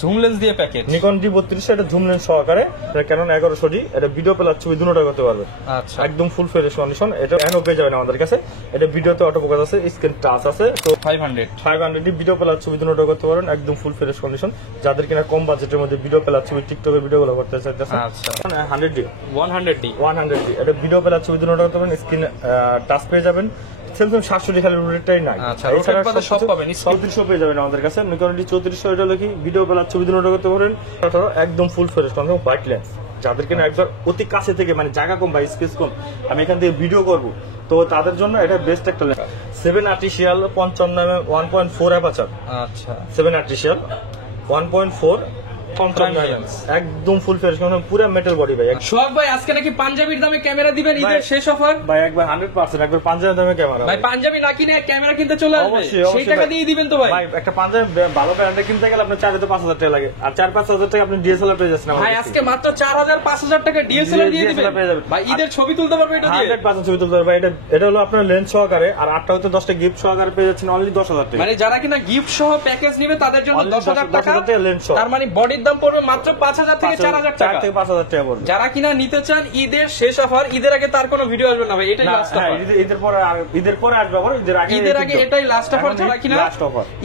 Zoom lens দিয়ে package Nikon D32 এটা zoom lens সহকারে, এটা ক্যানন 1100D, এটা ভিডিও প্লাস ছবি দুটোটা করতে পারবে। আচ্ছা, একদম ফুল ফ্রেশ কন্ডিশন। এটা এনও পেয়ে যাবেন আমাদের কাছে। এটা ভিডিওতে অটো ফোকাস আছে, স্ক্রিন টাচ আছে। তো 500D ভিডিও প্লাস ছবি দুটোটা করতে পারেন, একদম ফুল ফ্রেশ কন্ডিশন। যাদের কিনা কম বাজেটের মধ্যে ভিডিও প্লাস ছবি টিকটকে ভিডিওগুলো করতে চাইতেছে, আচ্ছা 100D এটা ভিডিও প্লাস ছবি দুটোটা করতে পারেন, স্ক্রিন টাচ পেয়ে যাবেন। স্যামসাং 700D খালি রুটেরটাই নাই। আচ্ছা, রুটের বাদে সব পাবেন, 3400 পেয়ে যাবেন আমাদের কাছে। নিকন D3400 এটা হলো কি ভিডিও প্লাস ছবি দুটোটা করতে পারেন, একদম full fresh condition, white lens. যাদের কিনা একবার অতি কাছে থেকে মানে জায়গা কম বা স্পেস কম, আমি এখান থেকে ভিডিও করব, তো তাদের জন্য এটা বেস্ট একটা লেন্স। 7 artificial 55 1.4 aperture. আচ্ছা, 7 আর্টিফিশিয়াল 1.4 একদম ফুল ফ্রেশ পুরো মেটাল বডি ভাই। সোহাগ ভাই আজকে নাকি পাঞ্জাবির দামে ক্যামেরা দিবেন, ঈদের শেষ অফার ভাই, একবার 100% একবার পাঞ্জাবির দামে ক্যামেরা ভাই। পাঞ্জাবি না কিনে ক্যামেরা কিনতে চলে আসবে, সেই টাকা দিয়ে দিবেন তো ভাই। ভাই একটা পাঞ্জাবি ভালো ব্র্যান্ডে কিনতে গেলে আপনার 4 থেকে 5,000 টাকা লাগে, আর 4-5,000 টাকা আপনি ডিএসএলআর পেয়ে যাচ্ছেন ভাই। আজকে মাত্র 4,000-5,000 টাকা ডিএসএলআর দিয়ে দিবেন ভাই, ঈদের ছবি তুলতে পারবে এটা দিয়ে। 100% ছবি তুলতে পারবে ভাই। এটা হলো আপনার লেন্স সহকারে, আর 8টা হতে 10টা গিফট সহকারে পেয়ে যাচ্ছেন অনলি 10,000 টাকা। মানে যারা কিনা গিফট সহ প্যাকেজ নেবে তাদের জন্য 10,000 টাকা, লেন্স সহ। তার মানে বডির দাম পড়বে মাত্র 5,000 থেকে 4,000 টাকা। 4 থেকে 5,000 টাকা পড়বে। যারা কিনা নিতে চান ঈদের শেষ অফার, ঈদের আগে তার কোনো ভিডিও আসবে না ভাই, এটাই লাস্ট অফার। ঈদের পরে আসবে আবার, ঈদের আগে এটাই লাস্ট অফার। যারা কিনা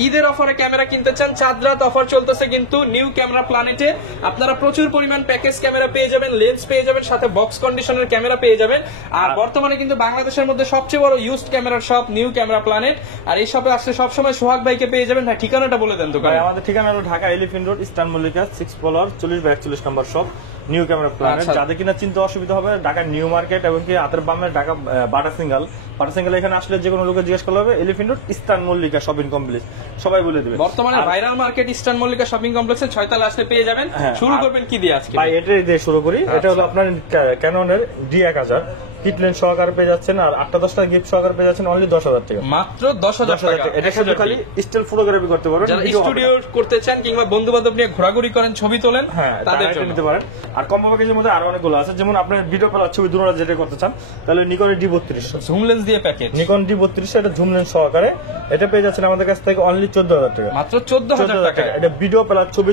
ঈদের অফারে ক্যামেরা কিনতে চান, চাঁদ রাত অফার চলতেছে কিন্তু নিউ ক্যামেরা প্ল্যানেটে। আপনারা প্রচুর পরিমাণ প্যাকেজ ক্যামেরা পেয়ে যাবেন, লেন্স পেয়ে যাবেন, সাথে বক্স কন্ডিশনের ক্যামেরা পেয়ে যাবেন। আর বর্তমানে কিন্তু বাংলাদেশের মধ্যে সবচেয়ে বড় ইউজড ক্যামেরার শপ নিউ ক্যামেরা প্ল্যানেট। আর এই শপে আসলে সবসময় সোহাগ ভাইকে পেয়ে যাবেন। ভাই ঠিকানাটা বলে দেন তো। আমাদের ঠিকানা হলো Dhaka elephant road, eastern Mallika 6 floor 40/41 নম্বর শপ, নিউ ক্যামেরা প্ল্যানেট। যাদের কিনা চিন্তা অসুবিধা হবে, ঢাকা নিউ মার্কেট এবং কি হাতের বামে ঢাকা বাটা সিঙ্গেল এখানে আসলে যে কোনো লোকে জিজ্ঞেস করলে হবে elephant road eastern Mallika shopping complex, সবাই বলে দেবে। বর্তমানে viral market eastern Mallika shopping কমপ্লেক্সে 6 তলা আসলে পেয়ে যাবেন। শুরু করবেন কি দিয়ে আজকে ভাই? এটাই দিয়ে শুরু করি। এটা হলো আপনার ক্যাননের D1000 কিট লেন্স সহকারে পেয়ে যাচ্ছেন, আর 8-10টা গিফট সহকারে পেয়ে যাচ্ছেন অনলি 10,000 টাকা, মাত্র 10,000 টাকা। এটা শুধু খালি স্টিল ফটোগ্রাফি করতে পারবেন, যারা স্টুডিও করতে চান কিংবা বন্ধু বান্ধব নিয়ে ঘোরাঘুরি করেন, ছবি তোলেন, তাদের জন্য নিতে পারেন। আর কম্বো প্যাকেজের মধ্যে আরো অনেকগুলো আছে, যেমন আপনার ভিডিও প্লাস ছবি দুটোটা যেটা করতে চান, তাহলে নিকন D32 জুম লেন্স দিয়ে প্যাকেজ। নিকন D32 এটা জুম লেন্স সহকারে, এটা পেয়ে যাচ্ছেন আমাদের কাছ থেকে অনলি 14,000 টাকা, মাত্র 14,000 টাকা। এটা ভিডিও প্লাস ছবি।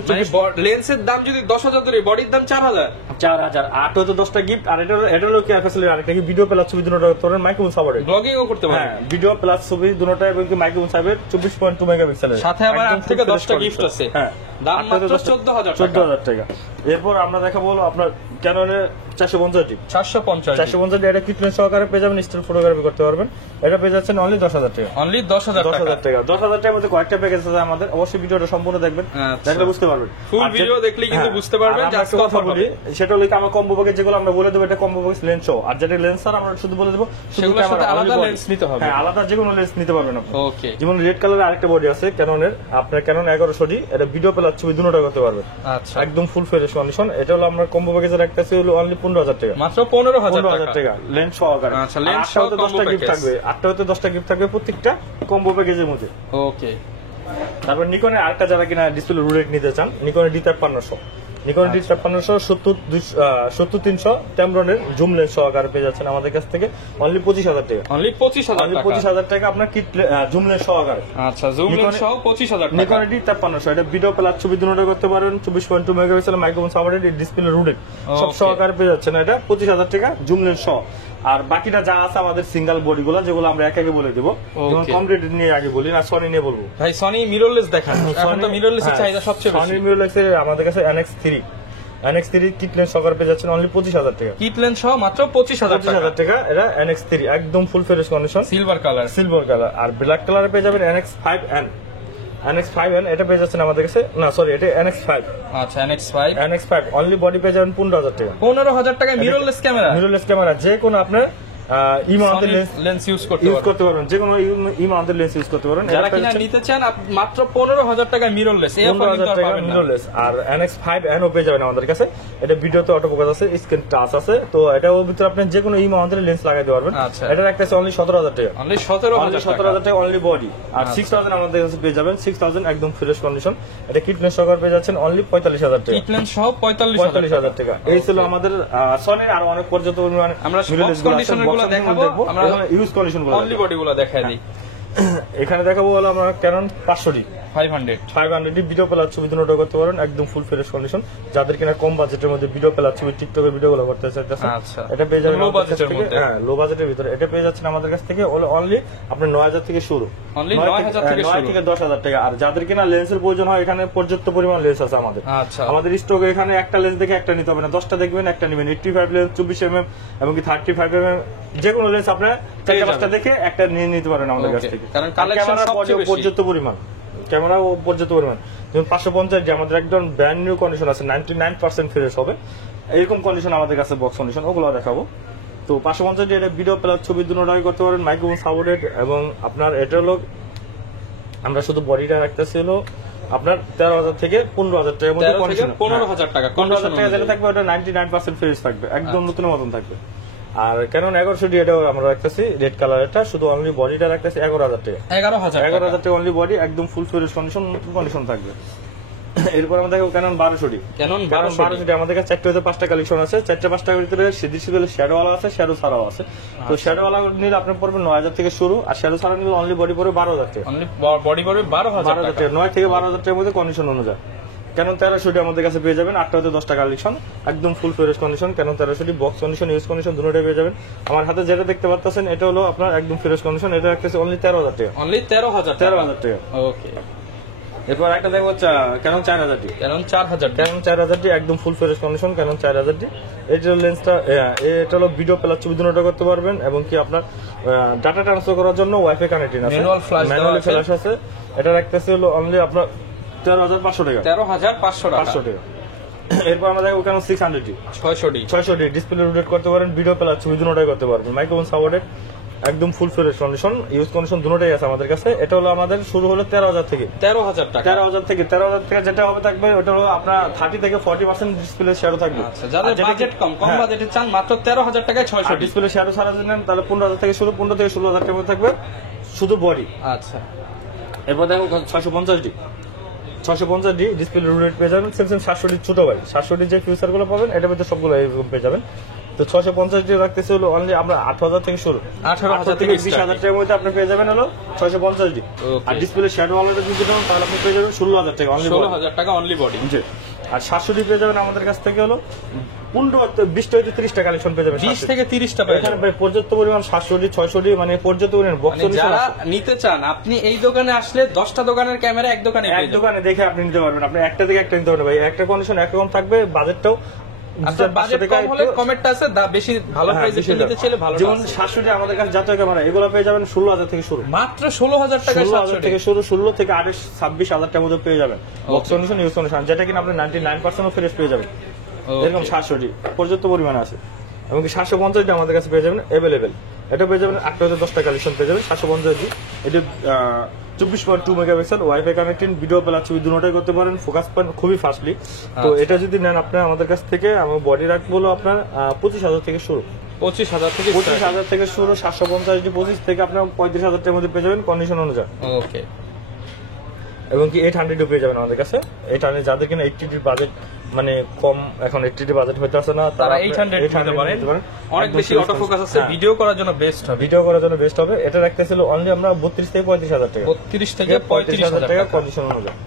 লেন্সের দাম যদি 10,000 ধরে, বডির দাম 4,000। 8 হতে 10টা গিফট। আর এটা হলো কি ফ্যাসিলিটি, আরেকটা কি ভিডিও প্লাস ছবি দুটোটা করতে পারেন, মাইক্রোফোন সাপোর্টেড, ব্লগিংও করতে পারেন। ভিডিও প্লাস ছবি দুটোটা এবং কি মাইক্রোফোন সাপোর্ট 24.2 মেগাপিক্সেলের, সাথে আবার 8 থেকে 10টা গিফট আছে। দাম মাত্র 14,000 টাকা। এরপর আমরা দেখাবো হলো আপনার ক্যাননের 450 এটা কিট লেন্স সহকারে পেয়ে যাবেন, স্টিল ফটোগ্রাফি করতে পারবেন। এটা পেয়ে যাচ্ছেন অনলি 10,000 টাকা। অনলি 10,000 টাকা। 10,000 টাকার মধ্যে কয়েকটা প্যাকেজ আছে আমাদের, অবশ্যই ভিডিওটা সম্পূর্ণ দেখবেন, দেখলে বুঝতে পারবেন। ফুল ভিডিও দেখলেই কিন্তু বুঝতে পারবেন যে আজকে কথা বলি। সেটা হলো কি আমার কম্বো প্যাকেজ যেগুলো আমরা বলে দেব, এটা কম্বো প্যাকেজ লেন্স সহ। আর যেটা লেন্স স্যার আমরা শুধু বলে দেব, সেগুলোর সাথে আলাদা লেন্স নিতে হবে। আলাদা যে কোনো লেন্স নিতে পারবেন আপনি। ওকে। যেমন রেড কালারের আরেকটা বডি আছে ক্যাননের, আপনার ক্যানন 1100D, এটা ভিডিও প্লাস ছবি দুটোটা করতে পারবেন। আচ্ছা, একদম ফুল ফ্রেশ কন্ডিশন। এটা হলো আমরা কম্বো প্যাকেজের একটা আছে হলো অনলি 15,000 টাকা, মাত্র 15,000 টাকা লেন্স সহকারে। আচ্ছা, লেন্স সহ 10টা গিফট থাকবে, 8টা হতে 10টা গিফট থাকবে প্রত্যেকটা কম্বো প্যাকেজের মধ্যে। ওকে। তারপর নিকনের আরেকটা যারা কিনা ডিসপ্লে রুলেট নিতে চান, নিকনের D5300 70-300 ট্যামরনের জুম লেন্স সহকারে পেয়ে যাচ্ছেন আমাদের কাছ থেকে অনলি 25,000 টাকা। অনলি 25,000 টাকা আপনার কিট জুম লেন্স সহকারে। আচ্ছা, জুম লেন্স সহ 25,000 টাকা। নিকনের D5300 এটা ভিডিও প্লাস ছবি দুটোটা করতে পারবেন, 24.2 megapixel microphone supported, display roulette সব সহকারে পেয়ে যাচ্ছেন এটা 25,000 টাকা জুম লেন্স সহ। আর বাকিটা যা আছে আমাদের সিঙ্গেল বডি গুলো, যেগুলো আমরা এক বলে দেবো। যেমন কমপ্লিট নিয়ে আগে বলি, আর সনি নিয়ে বলবো। ভাই সনি মিররলেস দেখান, এখন তো মিররলেস এর চাহিদা সবচেয়ে বেশি। সনি মিররলেসের আমাদের কাছে NX3 কিট লেন্স সহকারে পেয়ে যাচ্ছেন অনলি 25,000 টাকা। কিট লেন্স সহ মাত্র 25,000 টাকা। এটা NX3 একদম full fresh condition, silver colour. আর ব্ল্যাক কালারে পেয়ে যাবেন NX5N এটা পেয়ে যাচ্ছেন আমাদের কাছে, না সরি এটা NX5। আচ্ছা, NX5 অনলি বডি পেয়ে যাবেন 15,000 টাকা। 15,000 টাকায় মিররলেস ক্যামেরা যে কোনো আপনার লেন্স ইউজ করতে পারবেন, যে কোনো লেন্স ইউজ করতে পারবেন। যারা কিনা নিতে চান মাত্র 15,000 টাকায় মিররলেস, এই অফার কিন্তু আর পাবেন না। আর NX5N ও পেয়ে যাবেন আমাদের কাছে, এটা ভিডিওতে অটো ফোকাস আছে, স্ক্রিন টাচ আছে, তো এটা ওর ভিতরে আপনি যে কোনো লেন্স লাগাইতে পারবেন। এটা একটা আছে অনলি 17,000 টাকা। অনলি 17,000 টাকা অনলি বডি। আর 6,000 আমাদের কাছে পেয়ে যাবেন, 6,000 একদম ফ্রেশ কন্ডিশন। এটা কিট লেন্স সহকারে পেয়ে যাচ্ছেন অনলি 45,000 টাকা। কিট লেন্স সহ 45,000 টাকা। এই ছিল আমাদের সনির আর অনেক পর্যাপ্ত পরিমাণে আমরা কন্ডিশনগুলো দেখাবো, আমরা ইউজ কন্ডিশনগুলো অনলি বডিগুলো দেখাই দিই। এখানে দেখাবো হলো আমরা ক্যানন 500D 500 ভিডিও প্লাস ছবি দুটো করতে পারেন, একদম ফুল ফ্রেশ কন্ডিশন। যাদের কিনা কম বাজেটের মধ্যে ভিডিও প্লাস ছবি টিকটকের ভিডিওগুলো করতে চাইতেছেন, আচ্ছা এটা পেয়ে যাবেন লো আমাদের কাছ বাজেটের থেকে। মধ্যে, হ্যাঁ লো বাজেটের ভিতরে এটা পেয়ে যাচ্ছেন আমাদের কাছ থেকে অনলি আপনার 9000 থেকে শুরু, অনলি 9000 থেকে 9 শুরু। থেকে 10000 টাকা। আর যাদের কিনা লেন্সের প্রয়োজন হয়, এখানে পর্যাপ্ত পরিমাণ লেন্স আছে আমাদের। আচ্ছা আমাদের স্টকে এখানে একটা লেন্স দেখে একটা নিতে হবে না, 10টা দেখবেন একটা নেবেন। 85 লেন্স, 24mm এবং কি 35mm, যে কোনো লেন্স আপনারা 4-5টা দেখে একটা নিয়ে নিতে পারেন আমাদের কাছ Okay, থেকে। কারণ কালেকশন সবচেয়ে বেশি। পর্যাপ্ত পরিমাণ ক্যামেরা ও পর্যাপ্ত পরিমাণ। যেমন 550 যে আমাদের একদম ব্র্যান্ড নিউ কন্ডিশন আছে, 99% ফ্রেশ হবে, এরকম কন্ডিশন আমাদের কাছে বক্স কন্ডিশন, ওগুলো দেখাবো। তো 550 এটা ভিডিও প্লাস ছবি দুটোটাই করতে পারেন, মাইক্রোফোন সাপোর্টেড। এবং আপনার এটা হলো আমরা শুধু বডিটা রাখতেছি হলো আপনার 13,000 থেকে 15,000 টাকার মধ্যে 13 থেকে কন্ডিশন। 15,000 টাকা 15,000 টাকা যেটা থাকবে ওটা 99% ফ্রেশ থাকবে, একদম নতুনের মতন থাকবে। আর কেন 1100 এটাও আমরা রাখতেছি রেড কালার, এটা শুধু অনলি বডিটা রাখতেছি 11,000 টাকা। 11,000 টাকা অনলি বডি, একদম ফুল ফ্রেশ কন্ডিশন, নতুন কন্ডিশন থাকবে। এরপর আমাদের ক্যানন 1200 ক্যানন কারণ 1200 আমাদের কাছে 4টা হতে 5টা কালেকশন আছে, 4-5টার ভিতরে সিডিসিবল শ্যাডোওয়ালা আছে, শ্যাডো ছাড়াও আছে। তো শ্যাডোওয়ালা নিলে আপনার পড়বে 9000 থেকে শুরু, আর শ্যাডো ছাড়া নিলে অনলি বডি পড়বে 12,000 টাকা। অনলি বডি পড়বে 12,000 টাকা। 9 থেকে 12,000 টাকার মধ্যে কন্ডিশন অনুযায়ী। ক্যানন 1300 আমাদের কাছে পেয়ে যাবেন, 8টা হতে 10টা কালেকশন, একদম full fresh condition. Canon 1300 box condition, use condition দুটোটাই পেয়ে যাবেন। আমার হাতে যেটা দেখতে পাচ্ছেন এটা হলো আপনার একদম ফ্রেশ কন্ডিশন, এটা রাখতেছে অনলি 13,000 টাকা। অনলি 13,000 টাকা। ওকে। এরপর একটা দেখবো ক্যানন 4000 টি। ক্যানন 4000 ক্যানন 4000 টি একদম ফুল ফ্রেশ কন্ডিশন, ক্যানন 4000 টি। এটা লেন্সটা এটা হলো ভিডিও প্লাস ছবি দুটোটা করতে পারবেন, এবং কি আপনার ডাটা ট্রান্সফার করার জন্য ওয়াইফাই কানেক্টিং আছে, ম্যানুয়াল ফ্ল্যাশ আছে। এটা রাখতেছে হলো অনলি আপনার 13,500 টাকা। 13,500 টাকা। এরপর আমরা দেখবো ক্যানন 600 টি। 600 টি ডিসপ্লে রোটেট করতে পারেন, ভিডিও প্লাস ছবি দুটোটাই করতে পারবেন, মাইক্রোফোন সাপোর্টেড, একদম full fresh condition, use condition দুটোটাই আছে আমাদের কাছে। এটা হলো আমাদের শুরু হলো 13,000 থেকে। 13,000 টাকা। 13,000 থেকে যেটা হবে থাকবে ওটা হলো আপনার 30 থেকে 40% ডিসপ্লে শেয়ারও থাকবে। আচ্ছা, যাদের বাজেট কম বাজেটে চান মাত্র 13,000 টাকায় 600 ডিসপ্লে শেয়ারও ছাড়া নেন তাহলে 15,000 থেকে শুরু, 15 থেকে 16,000 টাকার মধ্যে থাকবে শুধু বডি। আচ্ছা, এরপর দেখো 650 ডি ডিসপ্লে রোটেট পেয়ে যাবেন। স্যামসাং 700 ডি ছোট ভাই, 700 ডি যে ফিচার গুলো পাবেন এটার মধ্যে সবগুলো এরকম পেয়ে যাবেন। তো 650 ডি রাখতেছে হলো অনলি আমরা 8,000 থেকে শুরু, 18,000 থেকে 20,000 টাকার মধ্যে আপনি পেয়ে যাবেন হলো 650 ডি। আর ডিসপ্লে শ্যাডো ওয়ালাটা যদি দেন তাহলে আপনি পেয়ে যাবেন 16,000 টাকা অনলি 16,000 টাকা অনলি বডি। জি। আর 700 ডি পেয়ে যাবেন আমাদের কাছ থেকে হলো 20 থেকে 30টা কালেকশন পেয়ে যাবেন, 20 থেকে 30টা পেয়ে এখানে যাবেন। ভাই পর্যাপ্ত পরিমাণ 700 ডি 600 ডি মানে পর্যাপ্ত পরিমাণ বক্স মানে যারা নিতে চান আপনি এই দোকানে আসলে 10টা দোকানের ক্যামেরা এক দোকানে পেয়ে এক যাবেন। দোকানে দেখে আপনি নিতে পারবেন, আপনি একটা থেকে একটা নিতে পারবেন ভাই, একটা কন্ডিশন একরকম থাকবে, বাজেটটাও আচ্ছা, বাজেট কম হলে কমেন্টটা আছে, বেশি ভালো প্রাইসে নিতে চাইলে ভালো। যেমন 700 ডি আমাদের কাছে জাতীয় ক্যামেরা এগুলো পেয়ে যাবেন 16,000 থেকে শুরু, মাত্র 16,000 টাকা। 16,000 থেকে শুরু, 16 থেকে 26,000 টাকার মধ্যে পেয়ে যাবেন বক্স কন্ডিশন, ইউজ কন্ডিশন, যেটা কিনা আপনি 99% ফ্রেশ পেয়ে যাবেন। এরকম 700 ডি পর্যাপ্ত পরিমাণে আছে। এবং 750 ডি আমাদের কাছে পেয়ে যাবেন অ্যাভেলেবেল, এটা পেয়ে যাবেন 8 থেকে 10টা কালেকশন পেয়ে যাবেন 750 ডি। এটা 24.2 megapixel, wifi connecting, video plus ছবি দুটোটাই করতে পারেন, ফোকাস পান খুবই ফাস্টলি। তো এটা যদি নেন আপনি আমাদের কাছ থেকে, আমার বডি রাখবো আপনার 25,000 থেকে শুরু, 25,000 থেকে 25,000 থেকে শুরু, 750 ডি 25 থেকে আপনার 35,000 টাকার মধ্যে পেয়ে যাবেন কন্ডিশন অনুযায়ী। ওকে। এবং কি 800 পেয়ে যাবেন আমাদের কাছে। 800 যাদের কিনা 80 ডি বাজেট মানে কম, এখন 80 ডি বাজেট হইতে আসে না, তারা 800 নিতে পারেন। অনেক বেশি অটো ফোকাস আছে, ভিডিও করার জন্য বেস্ট হবে। ভিডিও করার জন্য বেস্ট হবে। এটা রাখতেছিল অনলি আমরা 32 থেকে 35,000 টাকা, 32 থেকে 35,000 টাকা কন্ডিশন অনুযায়ী।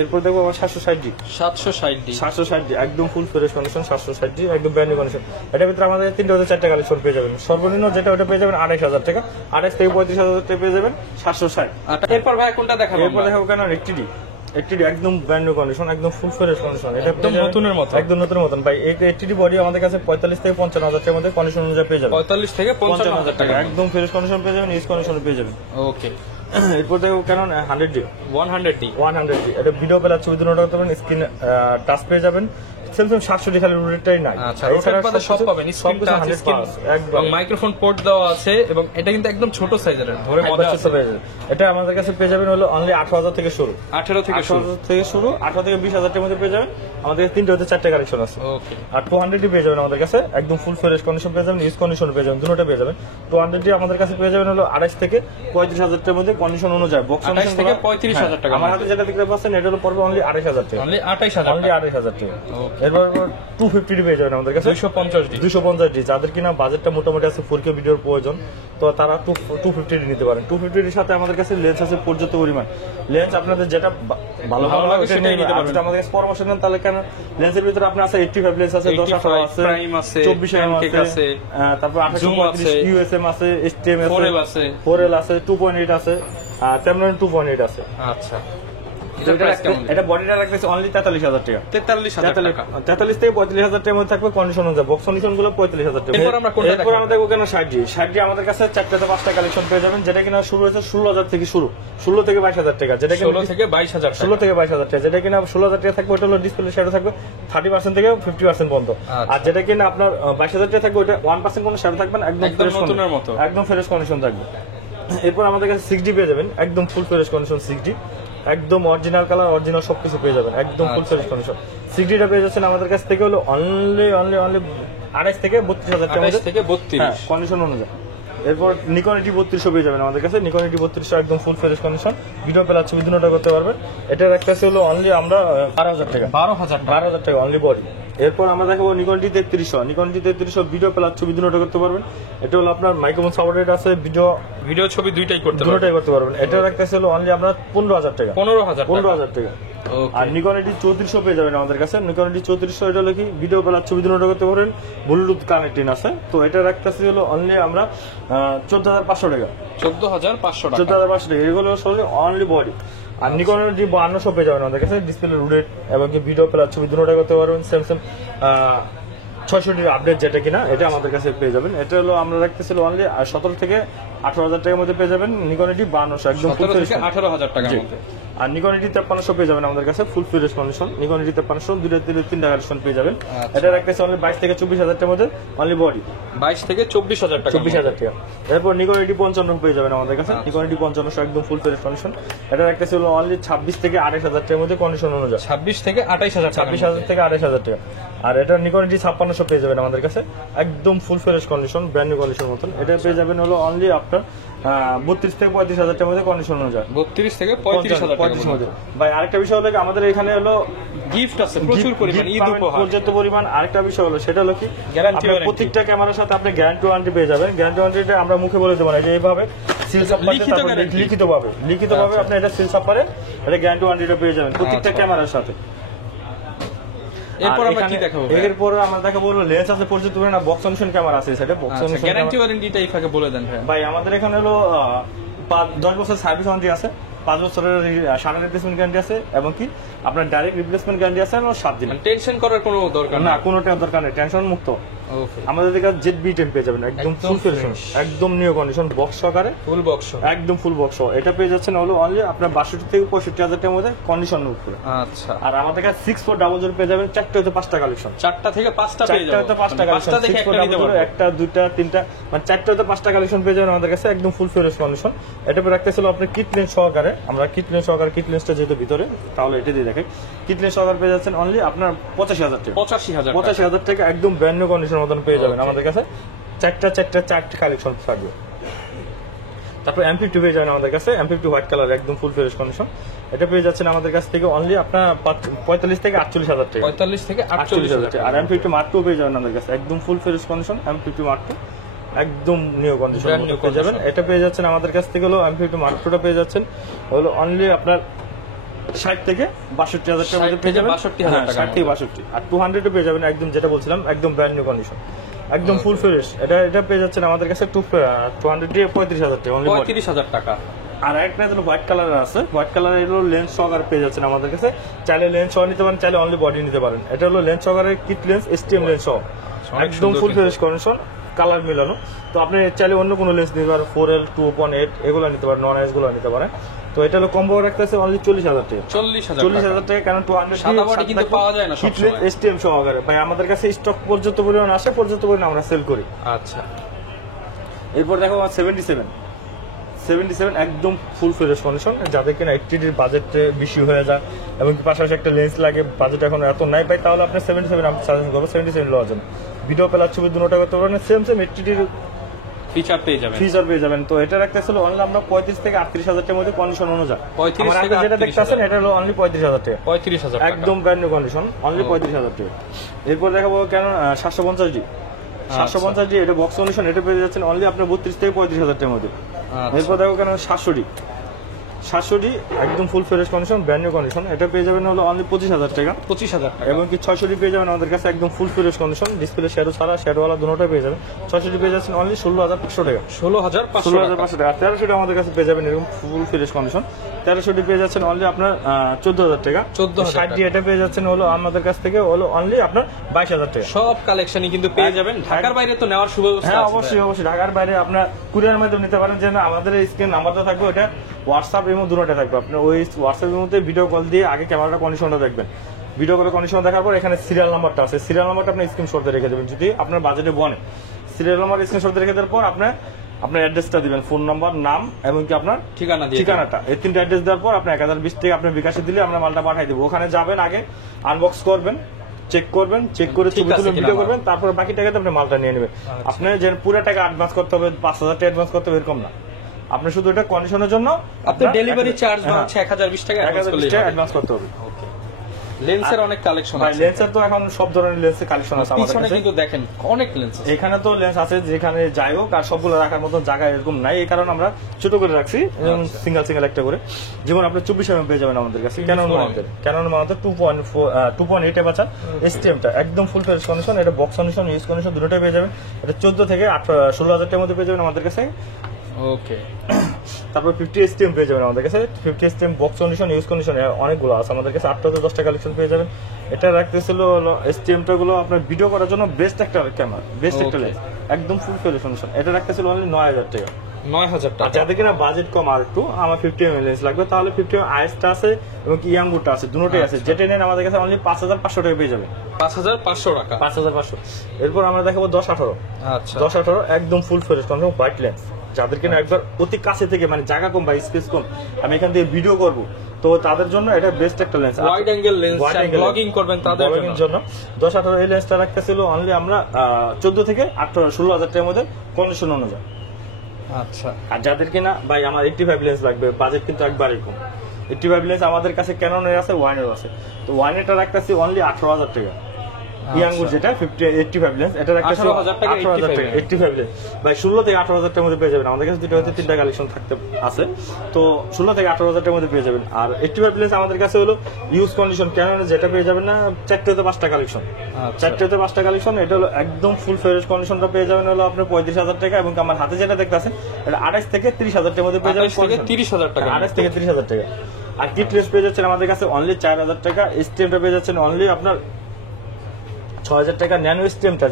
এরপর দেখবো আমার 760 ডি। 760 ডি একদম ফুল ফ্রেশ কন্ডিশন, 760 ডি একদম ব্র্যান্ড নিউ কন্ডিশন। এটার ভিতরে আমাদের 3 থেকে 4টা কালেকশন পেয়ে যাবেন। সর্বনিম্ন যেটা ওটা পেয়ে যাবেন 28,000 টাকা, 28 থেকে 35,000 টাকা পেয়ে যাবেন 760। এরপর ভাই কোনটা দেখাবো? এরপর দেখাবো কেন 80 ডি একদম ব্র্যান্ড নিউ কন্ডিশন, একদম ফুল ফ্রেশ কন্ডিশন, এটা একদম নতুনের মতো, একদম নতুনের মতন ভাই। এই 80 ডি বডি আমাদের কাছে 45 থেকে 55,000 টাকার মধ্যে কন্ডিশন অনুযায়ী পেয়ে যাবেন। 45 থেকে 55,000 টাকা একদম ফ্রেশ কন্ডিশন পেয়ে যাবেন, ইউজ কন্ডিশন পেয়ে যাবেন। ওকে। এরপর দেখো ক্যানন 100 ডি। 100 ডি এটা ভিডিও প্লাস ছবি দুটোটা করতে পারেন, স্ক্রিন টাচ পেয়ে যাবেন। স্যামসাং 700 ডি খালি রোটেটটাই নাই। আচ্ছা, রোটেট বাদে সব পাবেন, স্ক্রিন টাচ, স্ক্রিন এবং মাইক্রোফোন পোর্ট দেওয়া আছে, এবং এটা কিন্তু একদম ছোট সাইজের, ধরে মজা আছে। এটা আমাদের কাছে পেয়ে যাবেন হলো অনলি 18,000 থেকে শুরু, 18 থেকে শুরু, 18 থেকে 20,000 টাকার মধ্যে পেয়ে যাবেন। আমাদের 3 থেকে 4টা কালেকশন আছে। ওকে। আর 200 ডি পেয়ে যাবেন আমাদের কাছে, একদম ফুল ফ্রেশ কন্ডিশন পেয়ে যাবেন, ইউজ কন্ডিশন পেয়ে যাবেন, দুটোটা পেয়ে যাবেন। 200 ডি আমাদের কাছে পেয়ে যাবেন হলো 28 থেকে 35,000 টাকার মধ্যে কন্ডিশন অনুযায়ী, বক্স কন্ডিশন থেকে 35,000 টাকা। আমার হাতে যেটা দেখতে পাচ্ছেন এটা হলো পড়বে অনলি 28,000 টাকা, অনলি 28,000 অনলি 28,000 টাকা। এরপর 250 পেয়ে যাবেন আমাদের কাছে 250 যাদের কিনা বাজেটটা মোটামুটি আছে 4K ভিডিওর প্রয়োজন, তো তারা 250 নিতে পারেন। 250 এর সাথে আমাদের কাছে লেন্স আছে পর্যাপ্ত পরিমাণ। লেন্স আপনাদের যেটা ভালো লাগে সেটাই নিতে পারবেন। আমাদের কাছে পরামর্শ নেন তাহলে কেন লেন্সের ভিতরে আপনার আছে 85 লেন্স আছে, 10-18 আছে, প্রাইম আছে, 24 আছে, তারপর 28-35 USM আছে, STM আছে, 4L আছে, 2.8 আছে, আর তেমন 2.8 আছে। আচ্ছা, এটা বডিটা রাখতেছে অনলি 43,000 টাকা। 43 থেকে 45,000 টাকার মধ্যে থাকবে। কন্ডিশন অনুযায়ী বক্স কন্ডিশন গুলো 45,000 টাকা। এরপর আমরা দেখবো কেন 60 আমাদের কাছে 4টা 5টা কালেকশন পেয়ে যাবেন, যেটা কিনা শুরু হয়েছে 16,000 থেকে শুরু, 16 থেকে 22,000 টাকা, যেটা কিনা 16 থেকে 22,000 টাকা, যেটা কিনা 16,000 টাকা থাকবে ওটা হলো ডিসপ্লে শ্যাডো থাকবে 30% থেকে 50% পর্যন্ত। আর যেটা কিনা আপনার 22,000 টাকা থাকবে ওটা 1% কোনো শ্যাডো থাকবে না, একদম ফ্রেশ কন্ডিশন থাকবে। এরপর আমাদের কাছে 6D পেয়ে যাবেন, একদম ফুল ফ্রেশ কন্ডিশন 6D, একদম অরিজিনাল কালার, অরিজিনাল সবকিছু পেয়ে যাবেন, একদম ফুল ফ্রেশ কন্ডিশন। 6Dটা পেয়ে যাচ্ছেন আমাদের কাছ থেকে হলো অনলি 28 থেকে 32,000 টাকা কন্ডিশন অনুযায়ী। এরপর নিকন এটি 3200 পেয়ে যাবেন আমাদের কাছে। নিকন এটি 3200 একদম full fresh condition, video plus ছবি দুটোটা করতে পারবেন। এটার একটা হলো অনলি আমরা 12,000 টাকা অনলি বডি। এরপর আমরা দেখাবো Nikon D 3300। Nikon D 3300 video plus ছবি দুটোটা করতে পারবেন। এটা হলো আপনার মাইক্রোফোন সাপোর্টেড আছে, ভিডিও ছবি দুটোটাই করতে পারবেন। এটার একটা হলো অনলি আমরা 15,000 টাকা। আর নিকন এটি 3400 পেয়ে যাবেন আমাদের কাছে। নিকন এটি 3400 এটা হলো কি ভিডিও প্লাস ছবি দুটোটা করতে পারবেন, ব্লুটুথ কানেক্টিং আছে। তো এটার একটা হলো অনলি আমরা 14,500 টাকা। 14,500 টাকা। এগুলো আসলে অনলি বডি। আর নিকনের যে 5200 পেয়ে যাবেন আমাদের কাছে, ডিসপ্লে রুটেড এবং কি ভিডিও প্লাস ছবি দুটোটা করতে পারবেন। স্যামসাং 600 আপডেট যেটা কিনা এটা আমাদের কাছে পেয়ে যাবেন। এটা হলো আমরা রাখতেছিল অনলি 17 থেকে 18,000 টাকার মধ্যে পেয়ে যাবেন। নিকন এটি 5200 একদম ফুল ফ্রেশ 18,000 টাকার মধ্যে। আর নিকন এটি 5300 পেয়ে যাবেন আমাদের কাছে, ফুল ফ্রেশ কন্ডিশন। নিকন এটি 5300 তিনটা কালেকশন পেয়ে যাবেন। এটা রাখতেছে অনলি 22 থেকে 24,000 টাকার মধ্যে অনলি বডি, 22 থেকে 24,000 টাকা। এরপর নিকন এটি 55 পেয়ে যাবেন আমাদের কাছে। নিকন এটি 5500 একদম ফুল ফ্রেশ কন্ডিশন। এটা রাখতেছে হলো অনলি 26 থেকে 28,000 টাকার মধ্যে কন্ডিশন অনুযায়ী। 26 থেকে 28,000 থেকে 28,000 টাকা। আর এটা নিকন এটি 5600 পেয়ে যাবেন আমাদের কাছে, একদম full fresh condition, brand new condition মতন। এটা পেয়ে যাবেন হলো অনলি আপনার 32 থেকে 35,000 টাকার মধ্যে কন্ডিশন অনুযায়ী। 32 থেকে 35,000 টাকার মধ্যে। ভাই আরেকটা বিষয় হলো আমাদের এখানে হলো গিফট আছে প্রচুর পরিমাণ, ঈদ উপহার পর্যাপ্ত পরিমাণ। আরেকটা বিষয় হলো সেটা হলো কি প্রত্যেকটা ক্যামেরার সাথে আপনি গ্যারান্টি ওয়ারেন্টি পেয়ে যাবেন। গ্যারান্টি ওয়ারেন্টিটা আমরা মুখে বলে দেবো না, যে এইভাবে লিখিতভাবে আপনি এটা সিল সাপ করেন, এটা গ্যারান্টি ওয়ারেন্টিটা পেয়ে যাবেন প্রত্যেকটা ক্যামেরার সাথে। এরপর আমরা কি দেখাবো? এরপর আমরা দেখাবো লেন্স আছে পর্যাপ্ত পরিমাণ, বক্স কন্ডিশন ক্যামেরা আছে সেটা বক্স কন্ডিশন। গ্যারান্টি ওয়ারেন্টিটা এইভাবে বলে দেন ভাই। আমাদের এখানে হলো 10 বছর সার্ভিস ওয়ারেন্টি আছে, 5 বছরের সারা রিপ্লেসমেন্ট গ্যারান্টি আছে, এবং কি আপনার ডাইরেক্ট রিপ্লেসমেন্ট গ্যারান্টি আছে 7 দিন। টেনশন করার কোনো দরকার না, কোনোটা দরকার নেই, টেনশন মুক্ত। আমাদের কাছে ZB10 পেয়ে যাবেন, একদম ফুল ফ্রেশ, একদম নিউ কন্ডিশন, বক্স সহকারে, ফুল বক্স, একদম ফুল বক্স। এটা পেয়ে যাচ্ছেন হলো অনলি আপনার 62 থেকে 65,000 টাকার মধ্যে কন্ডিশন উপরে। আচ্ছা। আর আমাদের কাছে 6400 পেয়ে যাবেন 4টা হতে 5টা কালেকশন, 4টা থেকে 5টা পেয়ে যাবেন, 5টা কালেকশন, 1টা 2টা 3টা মানে 4টা হতে 5টা কালেকশন পেয়ে যাবেন আমাদের কাছে, একদম ফুল ফ্রেশ কন্ডিশন। এটা পরে রাখতেছিল আপনার কিট লেন্স সহকারে। আমরা কিট লেন্সটা যেহেতু ভিতরে, তাহলে এটা দিয়ে দেখেন কিট লেন্স সহকারে পেয়ে যাচ্ছেন অনলি আপনার 85,000 টাকা। 85,000 টাকা একদম ব্র্যান্ড নিউ কন্ডিশন মতন পেয়ে যাবেন আমাদের কাছে। 4টা কালেকশন থাকবে। তারপর M50 পেয়ে যাবেন আমাদের কাছে, M50 হোয়াইট কালার, একদম ফুল ফ্রেশ কন্ডিশন। এটা পেয়ে যাচ্ছেন আমাদের কাছ থেকে অনলি আপনার 45 থেকে 48,000 টাকা। 45 থেকে 48,000 টাকা। আর M50 Mark II পেয়ে যাবেন আমাদের কাছে, একদম full fresh condition. M50 Mark II একদম নিউ কন্ডিশন পেয়ে যাবেন। এটা পেয়ে যাচ্ছেন আমাদের কাছ থেকে হলো M50 Mark II পেয়ে যাচ্ছেন হলো অনলি আপনার 60 থেকে 62,000 টাকার মধ্যে পেয়ে যাবেন। 60 থেকে 62। আর 200 পেয়ে যাবেন একদম, যেটা বলছিলাম একদম ব্র্যান্ড নিউ কন্ডিশন, একদম ফুল ফ্রেশ। এটা পেয়ে যাচ্ছেন আমাদের কাছে 200 দিয়ে 35,000 টাকা, অনলি 35,000 টাকা। আর একটা হলো হোয়াইট কালার আছে, হোয়াইট কালার এর লেন্স সহকারে পেয়ে যাচ্ছেন আমাদের কাছে। চাইলে লেন্স সহ নিতে পারেন, চাইলে অনলি বডি নিতে পারেন। এটা হলো লেন্স সহকারে কিট লেন্স, STM লেন্স সহ, একদম ফুল ফ্রেশ কন্ডিশন, কালার মিলানো। তো আপনি চাইলে অন্য কোনো লেন্স নিতে পারেন, 4L 2.8 এগুলো নিতে পারেন, নন আইস গুলো নিতে পারেন। তো এটা হলো কম্বো রাখতেছে অনলি 40,000 টাকা। 40,000 টাকা, কারণ 200 সাদা বডি কিন্তু পাওয়া যায় না সবসময়, STM সহকারে। ভাই আমাদের কাছে স্টক পর্যাপ্ত পরিমাণ আসে, পর্যাপ্ত পরিমাণ আমরা সেল করি। আচ্ছা। এরপর দেখো 77 একদম ফুল ফ্রেশ কন্ডিশন, যাদের কিনা 80 বাজেট বেশি হয়ে যায় এবং পাশাপাশি একটা লেন্স লাগে, বাজেট এখন এত নাই পাই, তাহলে আপনি 77 আমি সাজেস্ট করবো। 77 লওয়ার জন্য ভিডিও প্লাস ছবি দুটোটা করতে পারেন। সেম 80 ফিচার পেয়ে যাবেন। ফিচার পেয়ে যাবেন। তো এটা রাখতেছিল অনলি আমরা 35 থেকে 38,000 টাকার মধ্যে কন্ডিশন অনুযায়ী। 35 আমার থেকে আগে যেটা দেখতেছেন এটা হলো অনলি 35,000 টাকা, 35,000 টাকা একদম ব্র্যান্ড নিউ কন্ডিশন, অনলি 35,000 টাকা। এরপর দেখাবো কেন 750D। 750D এটা বক্স কন্ডিশন, এটা পেয়ে যাচ্ছেন অনলি আপনার 32 থেকে 35,000 টাকার মধ্যে। এরপর দেখো কেন 700D। 700D একদম full fresh condition, brand new condition, এটা পেয়ে যাবেন হলো অনলি 25,000 টাকা। 25,000 টাকা। এবং কি 600D পেয়ে যাবেন আমাদের কাছে একদম full fresh condition, display shadow ছাড়া, শ্যাডোওয়ালা দুটোটাই পেয়ে যাবেন। 600D পেয়ে যাচ্ছেন অনলি 16,500 টাকা। 16,500 টাকা। 1300D আমাদের কাছে পেয়ে যাবেন এরকম ফুল ফ্রেশ কন্ডিশন। 1300D পেয়ে যাচ্ছেন অনলি আপনার 14,000 টাকা। 60D এটা পেয়ে যাচ্ছেন হলো আমাদের কাছ থেকে হলো অনলি আপনার 22,000 টাকা। সব কালেকশনই কিন্তু পেয়ে যাবেন। ঢাকার বাইরে তো নেওয়ার সুব্যবস্থা হ্যাঁ আছে। অবশ্যই অবশ্যই, ঢাকার বাইরে আপনার কুরিয়ার মাধ্যমে নিতে পারেন। যে না আমাদের স্ক্রিন নাম্বারটা থাকবে, ওটা হোয়াটসঅ্যাপ এবং দুটোটা থাকবে। আপনি ওই হোয়াটসঅ্যাপের মধ্যে ভিডিও কল দিয়ে আগে ক্যামেরাটা কন্ডিশনটা দেখবেন। ভিডিও কলের কন্ডিশন দেখার পর এখানে সিরিয়াল নাম্বারটা আছে, সিরিয়াল নাম্বারটা আপনি স্ক্রিনশট রেখে দেবেন যদি আপনার বাজেটে বনে। সিরিয়াল নাম্বার স্ক্রিনশট রেখে দেওয়ার পর আপনার অ্যাড্রেসটা দিবেন, ফোন নাম্বার, নাম এবং কি আপনার ঠিকানাটা, এই তিনটা অ্যাড্রেস দেওয়ার পর আপনি 1020 টাকা আপনার বিকাশে দিলে আমরা মালটা পাঠিয়ে দেবো। ওখানে যাবেন, আগে আনবক্স করবেন, চেক করবেন, চেক করে ছবি তুলে ভিডিও করবেন, তারপর বাকি টাকাতে আপনি মালটা নিয়ে নেবেন। আপনি যে পুরো টাকা অ্যাডভান্স করতে হবে, 5,000 টাকা অ্যাডভান্স করতে হবে এরকম না। আপনি শুধু এটা কন্ডিশনের জন্য আপনি ডেলিভারি চার্জ বা 1020 টাকা অ্যাডভান্স করতে হবে। লেন্সের অনেক কালেকশন আছে। লেন্সের তো এখন সব ধরনের লেন্সের কালেকশন আছে আমাদের পিছনে কাছে। কিন্তু দেখেন অনেক লেন্স আছে। এখানে তো লেন্স আছে যেখানে যাই হোক, আর সবগুলো রাখার মতো জায়গা এরকম নাই, এই কারণে আমরা ছোট করে রাখছি, সিঙ্গেল একটা করে। যেমন আপনি 24mm পেয়ে যাবেন আমাদের কাছে ক্যানন মাউন্টের 2.8 এপারচার STM-টা একদম ফুল ফ্রেশ কন্ডিশন, এটা বক্স কন্ডিশন, ইউজ কন্ডিশন দুটোটাই পেয়ে যাবেন। এটা 14 থেকে 16,000 টাকার মধ্যে পেয়ে যাবেন আমাদের কাছে। ওকে। তারপর 50 STM পেয়ে যাবেন আমাদের কাছে। 50 STM box condition, use condition অনেকগুলো আছে আমাদের কাছে। 8,010 টাকা কালেকশন পেয়ে যাবেন। এটা রাখতেছিল STM-টা গুলো আপনার ভিডিও করার জন্য বেস্ট একটা ক্যামেরা, বেস্ট একটা লেন্স, একদম ফুল ফ্রেশ কন্ডিশন। এটা রাখতেছিল অনলি 9,000 টাকা। 9,000 টাকা। যাদের কিনা বাজেট কম আর একটু, আমার 50mm লেন্স লাগবে, তাহলে 50mm আইএসটা আছে এবং কি ইয়াঙ্গুরটা আছে, দুটোটাই আছে। যেটা নেন আমাদের কাছে অনলি 5,500 টাকা পেয়ে যাবেন। 5,500 টাকা। 5,500। এরপর আমরা দেখাবো 10-18। আচ্ছা। 10-18 একদম full fresh condition white lens, যাদের কিনা একবার অতি কাছে থেকে মানে জায়গা কম বা স্পেস কম, আমি এখান থেকে ভিডিও করব, তো তাদের জন্য এটা বেস্ট একটা lens. Wide angle lens, blogging করবেন তাদের জন্য 10-18 এই লেন্সটা রাখতেছিল অনলি আমরা 14 থেকে 16,000 টাকার মধ্যে কন্ডিশন অনুযায়ী। আচ্ছা। আর যাদের কিনা ভাই আমার 85 লেন্স লাগবে, বাজেট কিন্তু একবারই কম, 85 লেন্স আমাদের কাছে ক্যাননের আছে, ওয়াইনের আছে। তো ওয়াইনেরটা রাখতেছি অনলি 18,000 টাকা। ইয়াঙ্গুর যেটা 85 লেন্স, এটা রাখতেছি 18,000 টাকা 85 লেন্স। ভাই 16 থেকে 18,000 টাকার মধ্যে পেয়ে যাবেন আমাদের কাছে। দুটো হচ্ছে তিনটা কালেকশন থাকতে আছে, তো 16 থেকে 18,000 টাকার মধ্যে পেয়ে যাবেন। আর 85 লেন্স আমাদের কাছে হলো ইউজ কন্ডিশন ক্যাননের, যেটা পেয়ে যাবেন না 4-5টা কালেকশন। 4-5টা কালেকশন, এটা হলো একদম ফুল ফ্রেশ কন্ডিশনটা পেয়ে যাবেন হলো আপনার 35,000 টাকা। এবং আমার হাতে যেটা দেখতেছেন এটা 28 থেকে 30,000 টাকার মধ্যে পেয়ে যাবেন। 30,000 টাকা, 28 থেকে 30,000 টাকা। আর কিট লেন্স পেয়ে যাচ্ছেন আমাদের কাছে অনলি 4,000 টাকা। STM-টা পেয়ে যাচ্ছেন অনলি আপনার 6,000 টাকা। ন্যানো STM-টা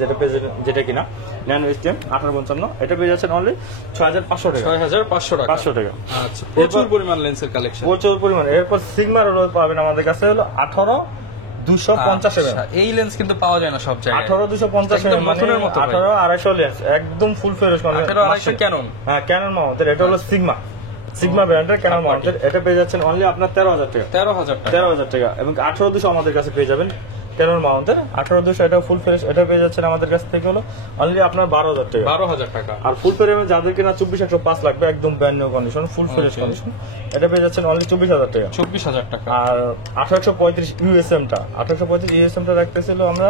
যেটা কিনা ন্যানো STM 1855, এটা পেয়ে যাচ্ছেন অনলি 6,500 টাকা। 6,500 টাকা। 500 টাকা। আচ্ছা, প্রচুর পরিমাণ লেন্সের কালেকশন, প্রচুর পরিমাণ। এরপর সিগমার পাবেন আমাদের কাছে হলো 18-250 mm। এই লেন্স কিন্তু পাওয়া যায় না সব জায়গায়। 18-250 mm মানে 18-250 লেন্স, একদম ফুল ফ্রেশ কন্ডিশন। 18-250 ক্যানন। হ্যাঁ, ক্যানন মাউন্টের, এটা হলো সিগমা ব্র্যান্ডের ক্যানন মাউন্টের। এটা পেয়ে যাচ্ছেন অনলি আপনার 13,000 টাকা। 13,000 টাকা। এবং 18-200 আমাদের কাছে পেয়ে যাবেন ক্যানন মাউন্টের 18-200, এটা ফুল ফ্রেশ, এটা পেয়ে যাচ্ছেন আমাদের কাছ থেকে হলো অনলি আপনার 12,000 টাকা। 12,000 টাকা। আর ফুল ফ্রেমে যাদের কিনা 24-105 লাগবে, একদম ব্র্যান্ড নিউ কন্ডিশন, ফুল ফ্রেশ কন্ডিশন, এটা পেয়ে যাচ্ছেন অনলি 24,000 টাকা। 24,000 টাকা। আর 1835 USM-টা 1835 USM-টা রাখতেছিল আমরা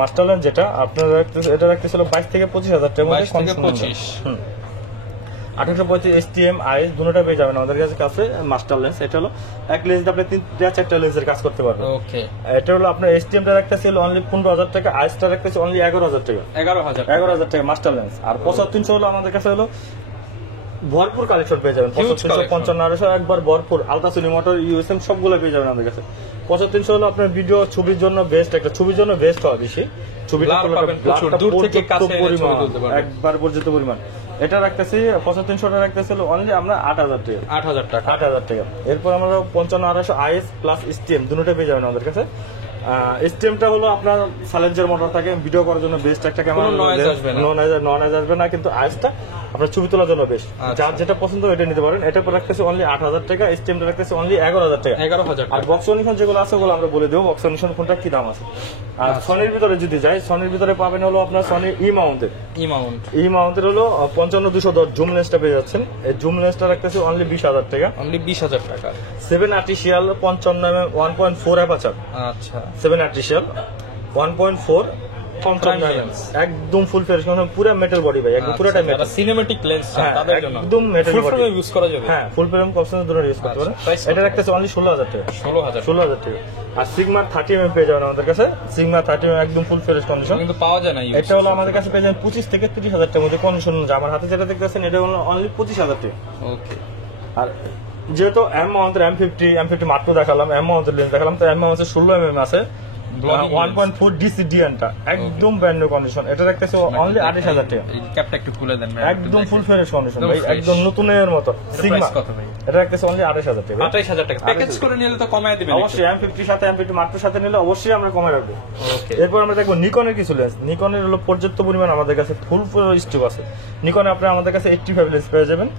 মাস্টার লেন্স, যেটা আপনার এটা রাখতেছিল 22 থেকে 25,000 টাকার মধ্যে। 1835 STM IS দুটোটা পেয়ে যাবেন আমাদের কাছে মাস্টার লেন্স। এটা হলো এক লেন্স আপনি 3-4টা লেন্সের কাজ করতে পারবেন। ওকে। এটা হলো আপনার STM-টা রাখতেছিল অনলি 15,000 টাকা, IS-টা রাখতেছিল অনলি 11,000 টাকা। 11,000 টাকা মাস্টার লেন্স। আর 7500 হলো আমাদের কাছে হলো ভরপুর কালেকশন পেয়ে যাবেন। 55-250 একবার ভরপুর আলট্রাসোনিক মোটর USM সবগুলো পেয়ে যাবেন আমাদের কাছে। 7500 হলো আপনার ভিডিও ছবির জন্য বেস্ট, একটা ছবির জন্য বেস্ট হয় বেশি, ছবিটা দূর থেকে কাছে একবার পর্যন্ত পরিমাণ। এটা রাখতেছি 7500 রাখতেছিল অনলি আমরা 8,000 টাকা। 8,000 টাকা। এরপর আমরা 55-250 IS প্লাস STM দুটোটা পেয়ে যাবেন আমাদের কাছে। STM-টা হলো আপনার সাইলেন্সার মোটর থাকে, ভিডিও করার জন্য বেস্ট একটা ক্যামেরা, নয়েজ আসবে না, কিন্তু IS-টা আপনার ছবি তোলার জন্য বেশ। যার যেটা পছন্দ এটা নিতে পারেন। এটা রাখতেছে অনলি 8,000 টাকা, স্টেমটা রাখতেছে অনলি 11,000 টাকা। 11,000 আর বক্স কন্ডিশন যেগুলো আছে ওগুলো আমরা বলে দেবো বক্স কন্ডিশন কোনটা কি দাম আছে। আর সনির ভিতরে যদি যাই, সনির ভিতরে পাবেন হলো আপনার সনি ই মাউন্টের হলো 55-210 জুম লেন্সটা পেয়ে যাচ্ছেন। এই জুম লেন্সটা রাখতেছে অনলি 20,000 টাকা। অনলি 20,000 টাকা। 7 আর্টিফিশিয়াল 55 1.4 অ্যাপারচার। আচ্ছা 7 আর্টিফিশিয়াল 1.4 একদম ফুল ফ্রেশ, পুরো মেটাল বডি ভাই, একদম পুরোটা মেটাল। সিনেম্যাটিক লেন্স তাদের জন্য একদম মেটাল বডি, ফুল ফ্রেম ইউজ করা যাবে। হ্যাঁ ফুল ফ্রেম কপশনের জন্য ইউজ করতে পারেন। এটা রাখতেছে অনলি 16,000 টাকা। 16,000 টাকা। আর সিগমা 30mm পেয়ে যাবেন আমাদের কাছে। সিগমা 30mm একদম ফুল ফ্রেশ কন্ডিশন, কিন্তু পাওয়া যায় না। এটা হলো আমাদের কাছে পেয়ে যাবেন 25 থেকে 30,000 টাকার মধ্যে কন্ডিশন। আমার হাতে যেটা দেখতেছেন এটা হলো অনলি 25,000 টাকা। ওকে। আর যেহেতু এম মাউন্টের M50 মাত্র দেখালাম, এম মাউন্টের লেন্স দেখালাম, তো এম মাউন্টের 16mm আছে 1.4 ডিসিডিএনটা একদম ব্র্যান্ড নিউ কন্ডিশন। এটা রাখতেছে অনলি 28,000 টাকা। এই ক্যাপটা একটু খুলে দেন ভাই, একদম ফুল ফ্রেশ কন্ডিশন ভাই, একদম নতুনের মতো। সিগমা কত ভাই? এটা রাখতেছে অনলি 28,000 টাকা। 28,000 টাকা। প্যাকেজ করে নিলে তো কমায় দিবেন অবশ্যই। M50 সাথে M50 মাত্র সাথে নিলে অবশ্যই আমরা কমায় রাখবো। ওকে। এরপর আমরা দেখবো নিকনের কিছু লেন্স। নিকনের হলো পর্যাপ্ত পরিমাণ আমাদের কাছে ফুল স্টক আছে। নিকনে আপনারা আমাদের কাছে 85 লেন্স পেয়ে যাবেন।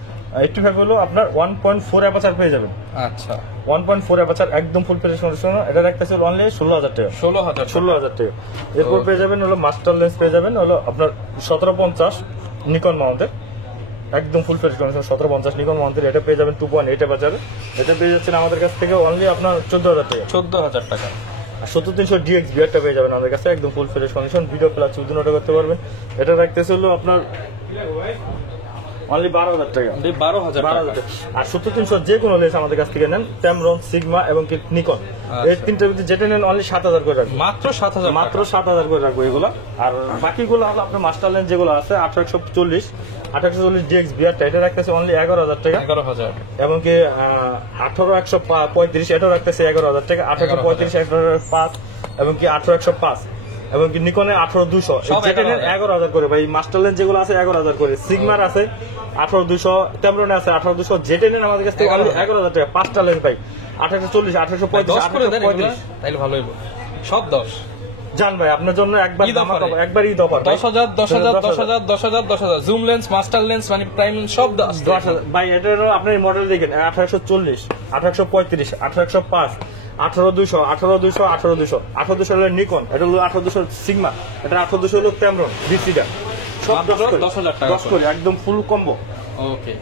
85 হলো আপনার 1.4 অ্যাপারচার পেয়ে যাবেন। আচ্ছা 1.4 অ্যাপারচার একদম ফুল ফ্রেশ কন্ডিশন। এটা রাখতেছে অনলি 16,000 টাকা। 16,000 টাকা। এরপর পেয়ে যাবেন হলো মাস্টার লেন্স পেয়ে যাবেন হলো আপনার 1750 নিকন মাউন্টের একদম ফুল ফ্রেশ কন্ডিশন। 1750 নিকন মাউন্টের এটা পেয়ে যাবেন 2.8 অ্যাপারচার। এটা পেয়ে যাচ্ছেন আমাদের কাছ থেকে অনলি আপনার 14,000 টাকা। 14,000 টাকা। 7300 DX বিয়ারটা পেয়ে যাবেন আমাদের কাছে একদম full fresh condition. Video plus চুদুন ওটা করতে পারবেন। এটা রাখতেছে হলো আপনার অনলি 12,000 টাকা। 12,000 টাকা। আর 7300 যে কোনো লেন্স আমাদের কাছ থেকে নেন, ট্যামরন, সিগমা এবং নিকন, এই তিনটার ভিতরে যেটা নেন অনলি 7,000 করে রাখবো। মাত্র 7,000, মাত্র 7,000 করে রাখবো এগুলো। আর বাকিগুলো হলো আপনার মাস্টার লেন্স যেগুলো আছে 1840 DX বিয়ারটা এটা রাখতেছে অনলি 11,000 টাকা। 11,000। এবং কি 18135 এটা রাখতেছে 11,000 টাকা। 1835 1805 এবং কি 18105 এবং কি নিকনে 18200 যেটা নেন 11,000 করে ভাই। মাস্টার লেন্স যেগুলো আছে 11,000 করে, সিগমার আছে 18200, ট্যামরনে আছে 18200, যেটা নেন আমাদের কাছ থেকে 11,000 টাকা। পাঁচটা লেন্স ভাই 1840 1835 1835 তাইলে ভালো হইব। সব 10 জান ভাই আপনার জন্য একবার একবার Eid offer 10,000 10,000 10,000 10,000 10,000 zoom lens, master lens, মানে প্রাইম সব 10,000 ভাই। এটারও আপনার মডেল দেখেন 1840 1835 1805 18200 18200 18200 18200 হলো নিকন, এটা হলো 18200 সিগমা, এটা 18200 হলো ট্যামরন ডিসিটা, সব 10,000 টাকা 10 করে একদম ফুল কম্বো। ওকে।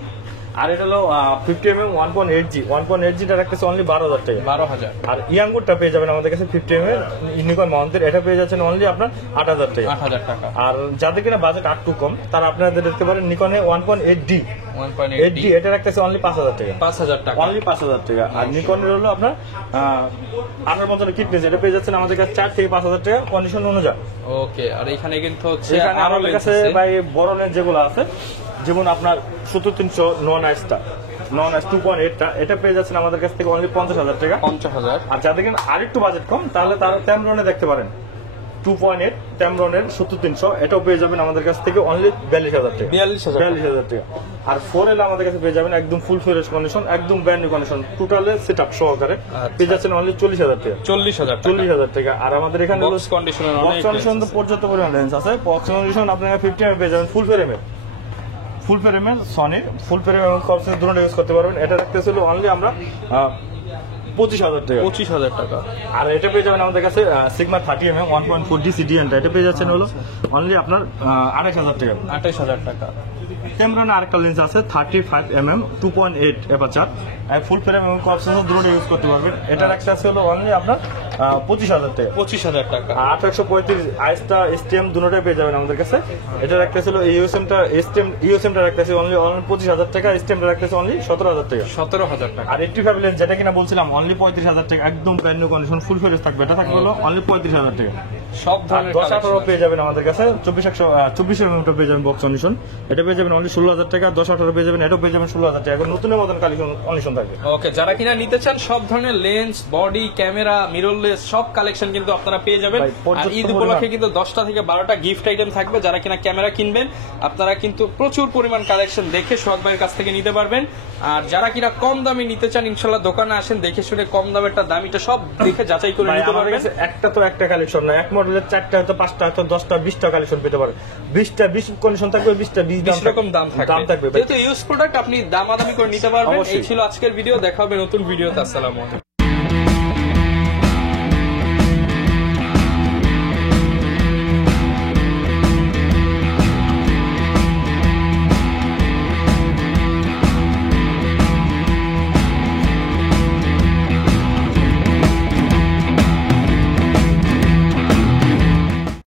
আর এটা হলো 50mm 1.8G টা রাখতেছে অনলি 12,000 টাকা। 12,000। আর ইয়াঙ্গুরটা পেয়ে যাবেন আমাদের কাছে 50mm নিকন মাউন্টের, এটা পেয়ে যাচ্ছেন অনলি আপনার 8,000 টাকা। 8,000 টাকা। আর যাদের কিনা বাজেট একটু কম তারা আপনাদের দেখতে পারেন নিকনে 1.8D এটা রাখতেছে অনলি 5,000 টাকা। 5,000 টাকা। অনলি 5,000 টাকা। আর নিকনের হলো আপনার 1850 কিটনেস, এটা পেয়ে যাচ্ছেন আমাদের কাছে 4 থেকে 5,000 টাকা কন্ডিশন অনুযায়ী। ওকে। আর এখানে কিন্তু হচ্ছে এখানে আমাদের কাছে ভাই বড় লেন্স যেগুলো আছে, যেমন আপনার 7300 নন আইস 2.8টা, এটা পেয়ে যাচ্ছেন আমাদের কাছ থেকে অনলি 50,000 টাকা। 50,000। আর যাদের কিনা আরেকটু বাজেট কম তাহলে তারা ট্যামরনে দেখতে পারেন 2.8 ট্যামরনের 7300, এটাও পেয়ে যাবেন আমাদের কাছ থেকে অনলি 42,000 টাকা। 42,000 টাকা। আর 4L আমাদের কাছে পেয়ে যাবেন একদম ফুল ফ্রেশ কন্ডিশন, একদম ব্র্যান্ড নিউ কন্ডিশন, টোটালে সেটআপ সহকারে পেয়ে যাচ্ছেন অনলি 40,000 টাকা। 40,000 টাকা। আর আমাদের এখানে বক্স কন্ডিশনের অনেক কন্ডিশন তো পর্যাপ্ত পরিমাণ লেন্স আছে। বক্স কন্ডিশন আপনারা 50mm পেয়ে যাবেন ফুল ফ্রেমের সনির ফুল ফ্রেম এবং কপসের দুটো ইউজ করতে পারবেন। এটা রাখতেছিল অনলি আমরা 25,000 টাকা। 25,000 টাকা। আর এটা পেয়ে যাবেন আমাদের কাছে সিগমা 30mm 1.4 ডিসিডিএনটা, এটা পেয়ে যাচ্ছেন হলো অনলি আপনার 28,000 টাকা। 28,000 টাকা। টেমরনে আরেকটা লেন্স আছে 35mm 2.8 অ্যাপারচার, ফুল ফ্রেম এবং কপসের দুটো ইউজ করতে পারবেন। এটা রাখতেছে হলো অনলি আপনার 25,000 টাকা। 25,000 টাকা। 1835 আইসটা স্টেম দুটোটাই পেয়ে যাবেন আমাদের কাছে। এটা রাখতেছিল ইউএসএমটা রাখতেছে অনলি 25,000 টাকা, স্টেমটা রাখতেছে অনলি 17,000 টাকা। 17,000 টাকা। আর 85 লেন্স যেটা কিনা বলছিলাম অনলি 35,000 টাকা, একদম brand new condition full fresh থাকবে, এটা থাকবে হলো অনলি 35,000 টাকা। সব ধরনের 10-18 পেয়ে যাবেন আমাদের কাছে। 24mm পেয়ে যাবেন বক্স কন্ডিশন, এটা পেয়ে যাবেন অনলি 16,000 টাকা। 10-18 পেয়ে যাবেন, এটাও পেয়ে যাবেন 16,000 টাকা। এখন নতুনের মতন কন্ডিশন থাকবে। ওকে। যারা কিনা নিতে চান সব ধরনের লেন্স, বডি, ক্যামেরা, মিররলেস সব কালেকশন কিন্তু আপনারা পেয়ে যাবেন। আর ঈদ উপলক্ষে কিন্তু 10টা থেকে 12টা গিফট আইটেম থাকবে। যারা কিনা ক্যামেরা কিনবেন আপনারা কিন্তু প্রচুর পরিমাণ কালেকশন দেখে সোহাগ ভাইয়ের কাছ থেকে নিতে পারবেন। আর যারা কিনা কম দামে নিতে চান ইনশাল্লাহ দোকানে আসেন, দেখে শুনে কম দামেরটা দামিটা সব দেখে যাচাই করে নিতে পারবেন। একটা তো একটা কালেকশন না, একমর মডেলের 4টা হয়তো 5টা হয়তো 10টা 20টা কালেকশন পেতে পারেন। 20টা 20 কন্ডিশন থাকবে, 20টা 20 রকম দাম থাকবে। যেহেতু ইউজ প্রোডাক্ট আপনি দামাদামি করে নিতে পারবেন। এই ছিল আজকের ভিডিও, দেখা হবে নতুন ভিডিওতে। আসসালামু আলাইকুম।